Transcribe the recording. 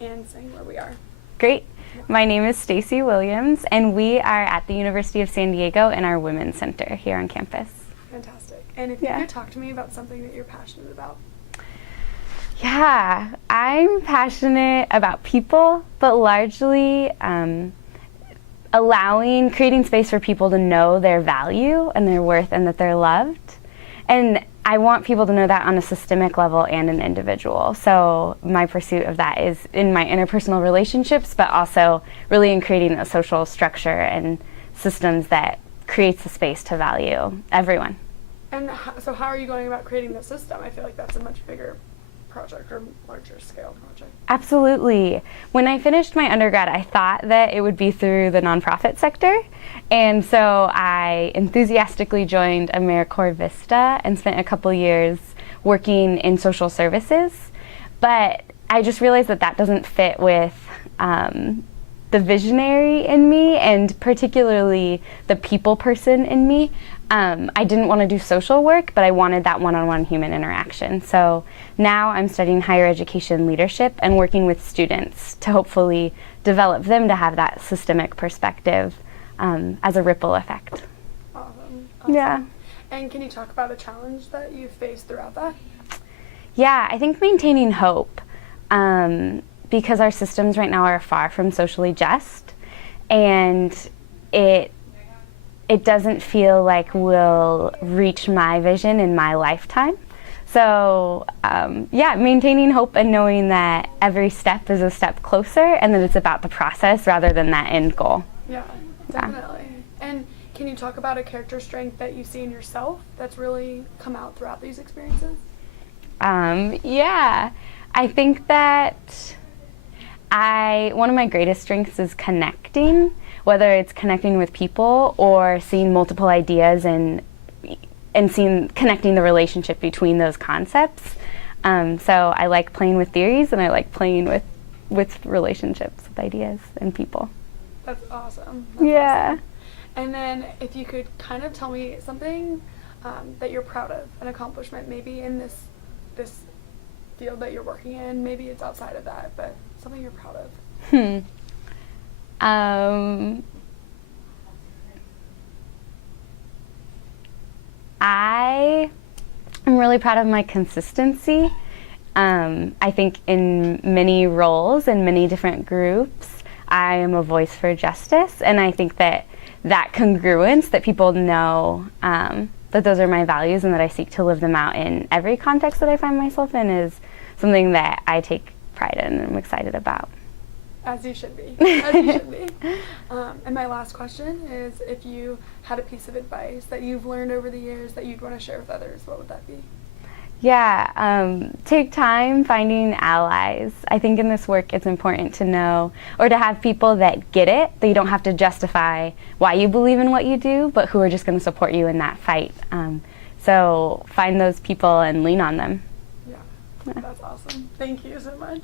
and saying where we are. Great. My name is Stacey Williams, and we are at the University of San Diego in our Women's Center here on campus. Fantastic. And if you could talk to me about something that you're passionate about. Yeah, I'm passionate about people, but largely creating space for people to know their value and their worth and that they're loved. And I want people to know that on a systemic level and an individual. So my pursuit of that is in my interpersonal relationships, but also really in creating a social structure and systems that creates the space to value everyone. And so how are you going about creating the system? I feel like that's a much bigger project or larger scale project. Absolutely. When I finished my undergrad, I thought that it would be through the nonprofit sector. And so I enthusiastically joined AmeriCorps Vista and spent a couple years working in social services. But I just realized that that doesn't fit with the visionary in me, and particularly the people person in me. I didn't want to do social work, but I wanted that one-on-one human interaction. So now I'm studying higher education leadership and working with students to hopefully develop them to have that systemic perspective as a ripple effect. Awesome. Yeah. And can you talk about a challenge that you faced throughout that? Yeah, I think maintaining hope, because our systems right now are far from socially just, and it doesn't feel like we'll reach my vision in my lifetime. So maintaining hope and knowing that every step is a step closer, and that it's about the process rather than that end goal. Yeah, definitely. And can you talk about a character strength that you see in yourself that's really come out throughout these experiences? I think that one of my greatest strengths is connecting, whether it's connecting with people or seeing multiple ideas and connecting the relationship between those concepts. So I like playing with theories, and I like playing with relationships, with ideas and people. That's awesome. Awesome. And then if you could kind of tell me something that you're proud of, an accomplishment maybe in this field that you're working in, maybe it's outside of that, but something you're proud of. I am really proud of my consistency. I think in many roles, in many different groups, I am a voice for justice, and I think that congruence, that people know that those are my values and that I seek to live them out in every context that I find myself in, is something that I take pride in and I'm excited about. As you should be. As you should be. And my last question is, if you had a piece of advice that you've learned over the years that you'd want to share with others, what would that be? Take time finding allies. I think in this work it's important to know, or to have people that get it, that you don't have to justify why you believe in what you do, but who are just going to support you in that fight. So find those people and lean on them. Yeah, that's awesome. Thank you so much.